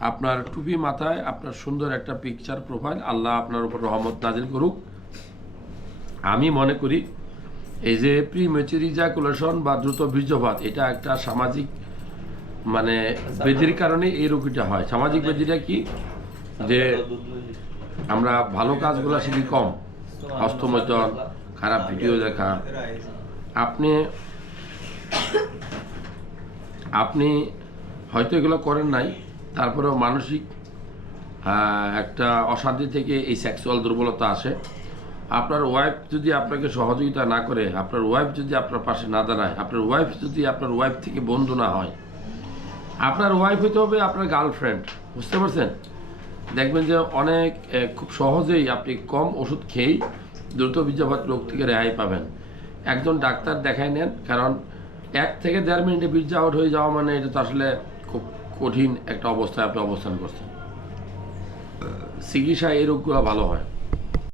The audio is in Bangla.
আপনার টুপি মাথায় আপনার সুন্দর একটা পিকচার প্রোফাইল আল্লাহ আপনার উপর রহমত নাজিল করুক। আমি মনে করি, এই যে প্রি মেচুরিজাকুলেশন বা দ্রুত বীর্যপাত, এটা একটা সামাজিক মানে ব্যাধির কারণে এই রোগীটা হয়। সামাজিক ব্যাধিটা কি? যে আমরা ভালো কাজগুলো শিখি কম। হস্তমৈথন খারাপ ভিডিও দেখা। আপনি আপনি হয়তো এগুলো করেন নাই তারপরেও মানসিক একটা অশান্তি থেকে এই সেক্সুয়াল দুর্বলতা আসে। আপনার ওয়াইফ যদি আপনাকে সহযোগিতা না করে, আপনার ওয়াইফ যদি আপনার পাশে না দাঁড়ায়, আপনার ওয়াইফ যদি আপনার ওয়াইফ থেকে বন্ধু না হয়, আপনার ওয়াইফ হতে হবে আপনার গার্লফ্রেন্ড বুঝতে পারছেন? দেখবেন যে অনেক খুব সহজেই আপনি কম ওষুধ খেয়েই দ্রুত বীর্যপাত রোগ থেকে রেহাই পাবেন। একজন ডাক্তার দেখাই নেন, কারণ এক থেকে দেড় মিনিটে বীর্য আউট হয়ে যাওয়া মানে এটা তো আসলে খুব কঠিন একটা অবস্থায় আপনি অবস্থান করছেন। চিকিৎসা এই রোগগুলো ভালো হয়?